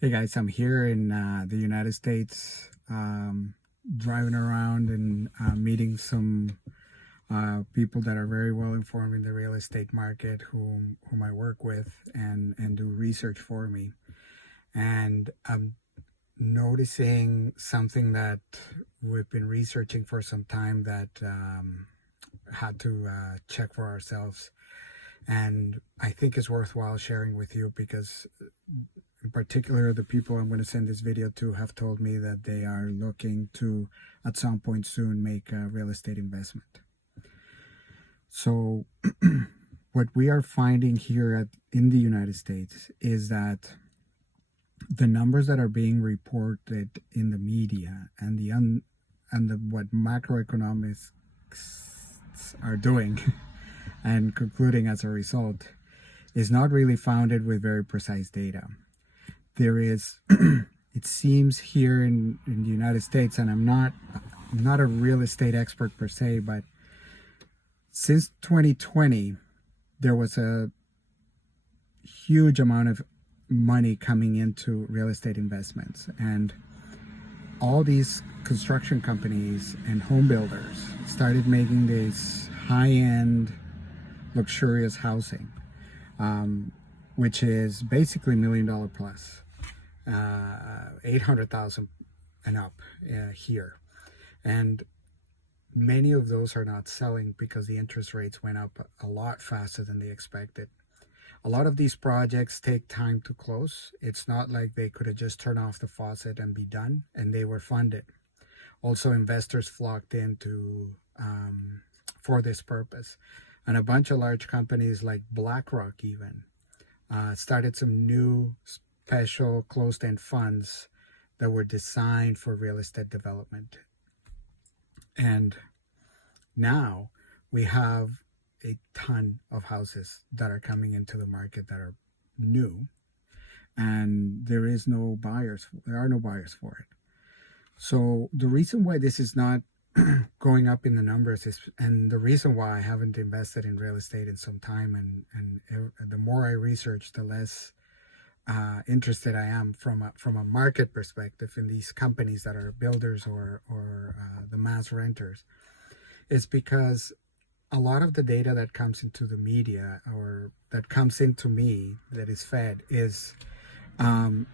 Hey guys, I'm here in the United States, driving around and meeting some people that are very well informed in the real estate market, whom I work with and do research for me. And I'm noticing something that we've been researching for some time that had to check for ourselves, and I think it's worthwhile sharing with you because in particular, the people I'm going to send this video to have told me that they are looking to, at some point soon, make a real estate investment. So, what we are finding here in the United States is that the numbers that are being reported in the media and what macroeconomics are doing and concluding as a result is not really founded with very precise data. There is it seems here in the United States, and I'm not a real estate expert per se, but since 2020 there was a huge amount of money coming into real estate investments, and all these construction companies and home builders started making this high-end luxurious housing, which is basically $1 million plus, 800,000 and up here. And many of those are not selling because the interest rates went up a lot faster than they expected. A lot of these projects take time to close. It's not like they could have just turned off the faucet and be done, and they were funded. Also, investors flocked into for this purpose. And a bunch of large companies like BlackRock even started some new special closed-end funds that were designed for real estate development. And now we have a ton of houses that are coming into the market that are new, and there are no buyers for it. So the reason why this is not going up in the numbers is, and the reason why I haven't invested in real estate in some time, and the more I research, the less interested I am from a market perspective in these companies that are builders or the mass renters, is because a lot of the data that comes into the media or that comes into me that is fed is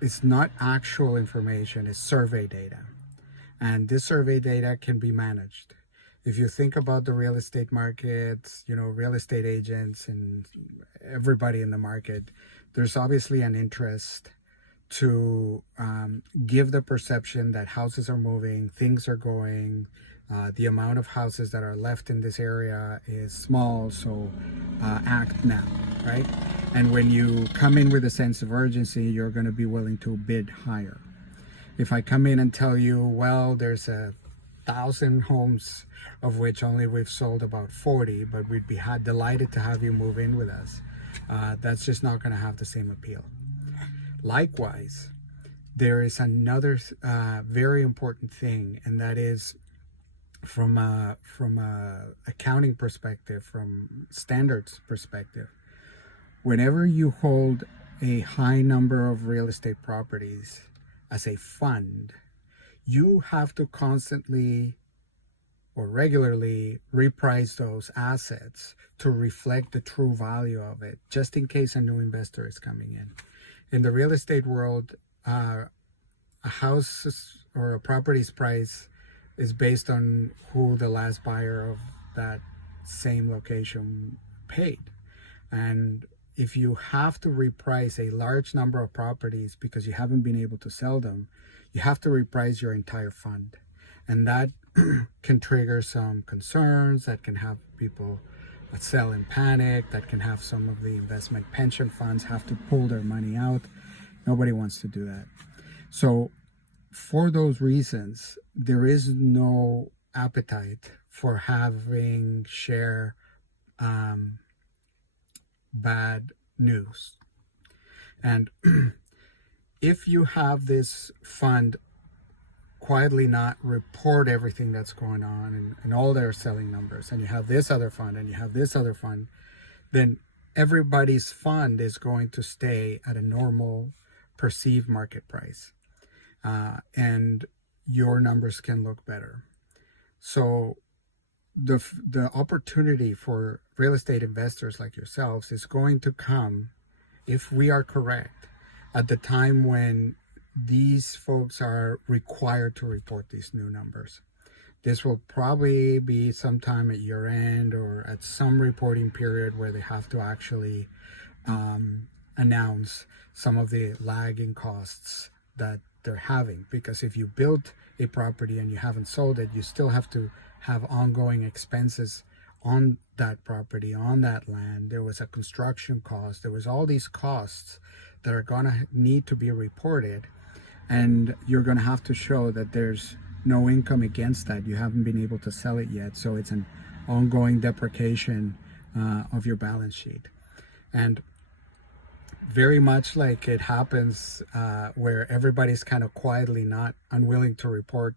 it's not actual information, it's survey data. And this survey data can be managed. If you think about the real estate markets, real estate agents and everybody in the market, there's obviously an interest to give the perception that houses are moving, things are going, the amount of houses that are left in this area is small, so act now, right? And when you come in with a sense of urgency, you're going to be willing to bid higher. If I come in and tell you, well, there's 1,000 homes of which only we've sold about 40, but we'd be delighted to have you move in with us, that's just not going to have the same appeal. Likewise, there is another very important thing, and that is from a accounting perspective, from standards perspective. Whenever you hold a high number of real estate properties as a fund, you have to constantly or regularly reprice those assets to reflect the true value of it, just in case a new investor is coming in. In the real estate world, a house or a property's price is based on who the last buyer of that same location paid. And if you have to reprice a large number of properties because you haven't been able to sell them, you have to reprice your entire fund. And that can trigger some concerns, that can have people sell in panic, that can have some of the investment pension funds have to pull their money out. Nobody wants to do that. So for those reasons, there is no appetite for having share bad news. And if you have this fund quietly not report everything that's going on and all their selling numbers, and you have this other fund and you have this other fund, then everybody's fund is going to stay at a normal perceived market price, and your numbers can look better. So the opportunity for real estate investors like yourselves is going to come, if we are correct, at the time when these folks are required to report these new numbers. This will probably be sometime at year end or at some reporting period where they have to actually announce some of the lagging costs that they're having. Because if you build a property and you haven't sold it, you still have to have ongoing expenses on that property, on that land. There was a construction cost. There was all these costs that are going to need to be reported. And you're going to have to show that there's no income against that. You haven't been able to sell it yet. So it's an ongoing depreciation of your balance sheet. And very much like it happens where everybody's kind of quietly not unwilling to report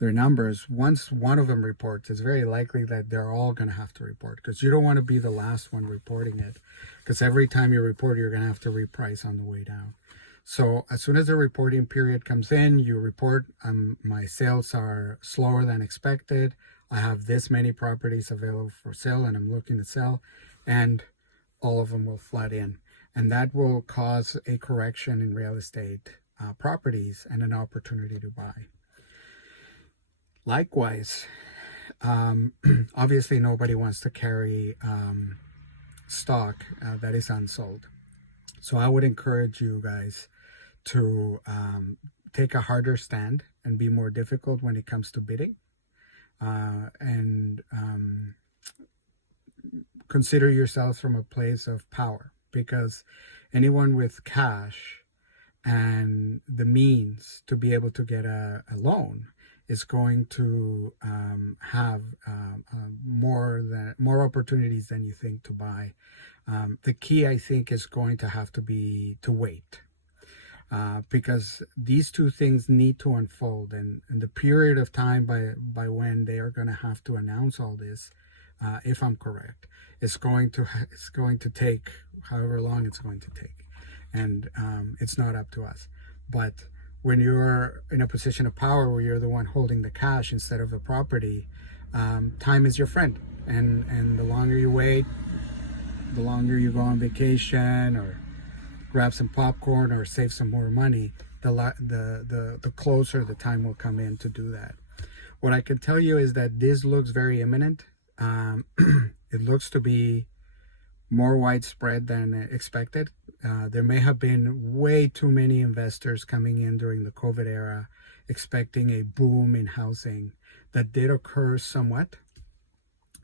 their numbers, once one of them reports, it's very likely that they're all going to have to report, because you don't want to be the last one reporting it, because every time you report, you're going to have to reprice on the way down. So as soon as the reporting period comes in, you report, my sales are slower than expected. I have this many properties available for sale and I'm looking to sell, and all of them will flood in. And that will cause a correction in real estate properties and an opportunity to buy. Likewise, obviously nobody wants to carry stock that is unsold. So I would encourage you guys to take a harder stand and be more difficult when it comes to bidding, and consider yourselves from a place of power, because anyone with cash and the means to be able to get a loan is going to have more opportunities than you think to buy. The key, I think, is going to have to be to wait, because these two things need to unfold, and the period of time by when they are going to have to announce all this, if I'm correct, it's going to take however long it's going to take, and it's not up to us. But when you're in a position of power where you're the one holding the cash instead of the property, time is your friend, and the longer you wait, the longer you go on vacation or grab some popcorn or save some more money, the closer the time will come in to do that. What I can tell you is that this looks very imminent. It looks to be more widespread than expected. There may have been way too many investors coming in during the COVID era expecting a boom in housing. That did occur somewhat,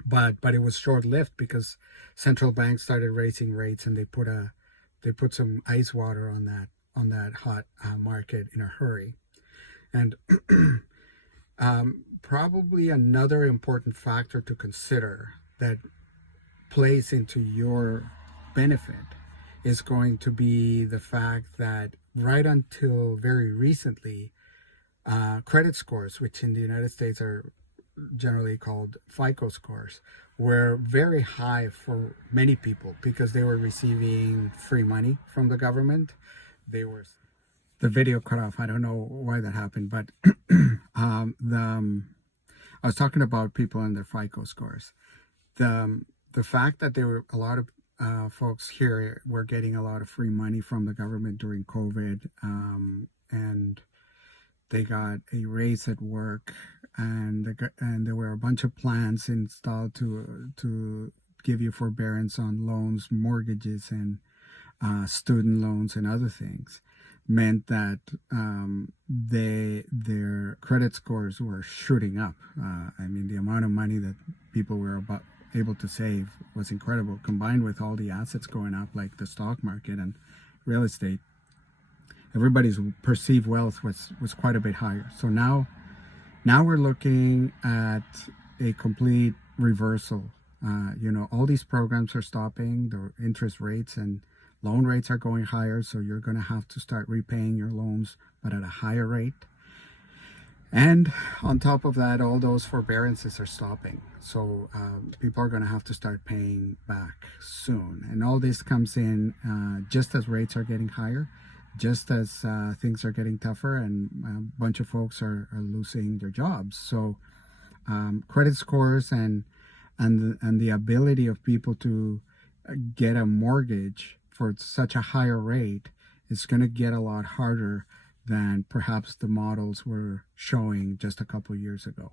but it was short-lived, because central banks started raising rates, and they put some ice water on that hot market in a hurry. And probably another important factor to consider that plays into your benefit is going to be the fact that right until very recently, credit scores, which in the United States are generally called FICO scores, were very high for many people because they were receiving free money from the government. The video cut off. I don't know why that happened, but I was talking about people and their FICO scores. The fact that there were a lot of folks here were getting a lot of free money from the government during COVID, and they got a raise at work, and there were a bunch of plans installed to give you forbearance on loans, mortgages, and student loans and other things, meant that their credit scores were shooting up. I mean, the amount of money that people were able to save was incredible, combined with all the assets going up, like the stock market and real estate. Everybody's perceived wealth was quite a bit higher. So now we're looking at a complete reversal. All these programs are stopping. The interest rates and loan rates are going higher, so you're going to have to start repaying your loans, but at a higher rate. And on top of that, all those forbearances are stopping. So people are going to have to start paying back soon. And all this comes in just as rates are getting higher. just as things are getting tougher and a bunch of folks are losing their jobs. So credit scores and the ability of people to get a mortgage for such a higher rate is going to get a lot harder than perhaps the models were showing just a couple of years ago.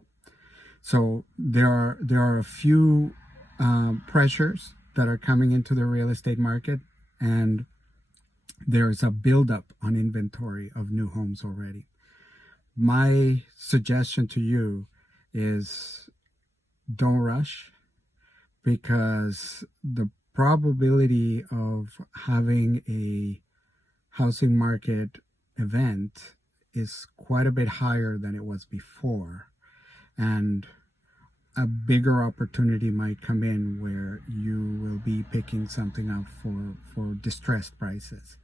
So there are a few pressures that are coming into the real estate market, and there's a buildup on inventory of new homes already. My suggestion to you is don't rush, because the probability of having a housing market event is quite a bit higher than it was before. And a bigger opportunity might come in where you will be picking something up for distressed prices.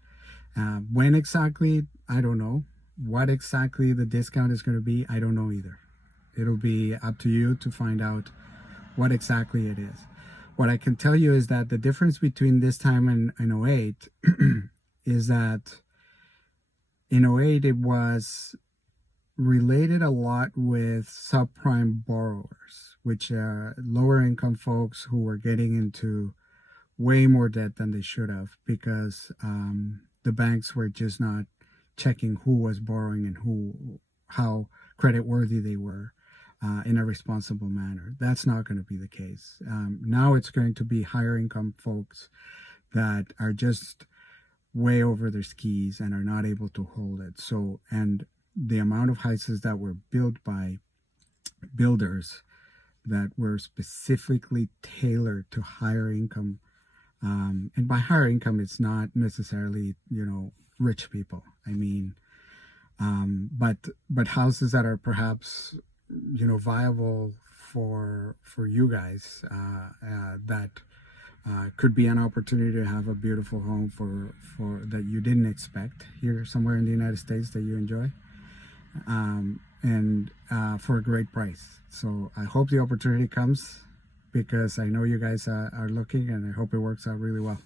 When exactly, I don't know. What exactly the discount is going to be, I don't know either. It'll be up to you to find out what exactly it is. What I can tell you is that the difference between this time and 08 is that in 08 it was related a lot with subprime borrowers, which are lower income folks who were getting into way more debt than they should have, because the banks were just not checking who was borrowing and how credit worthy they were in a responsible manner. That's not going to be the case. Now it's going to be higher income folks that are just way over their skis and are not able to hold it. So, and the amount of houses that were built by builders that were specifically tailored to higher income, and by higher income, it's not necessarily, rich people. I mean, but houses that are perhaps, viable for you guys, that could be an opportunity to have a beautiful home for that you didn't expect here somewhere in the United States that you enjoy, and for a great price. So I hope the opportunity comes, because I know you guys are looking, and I hope it works out really well.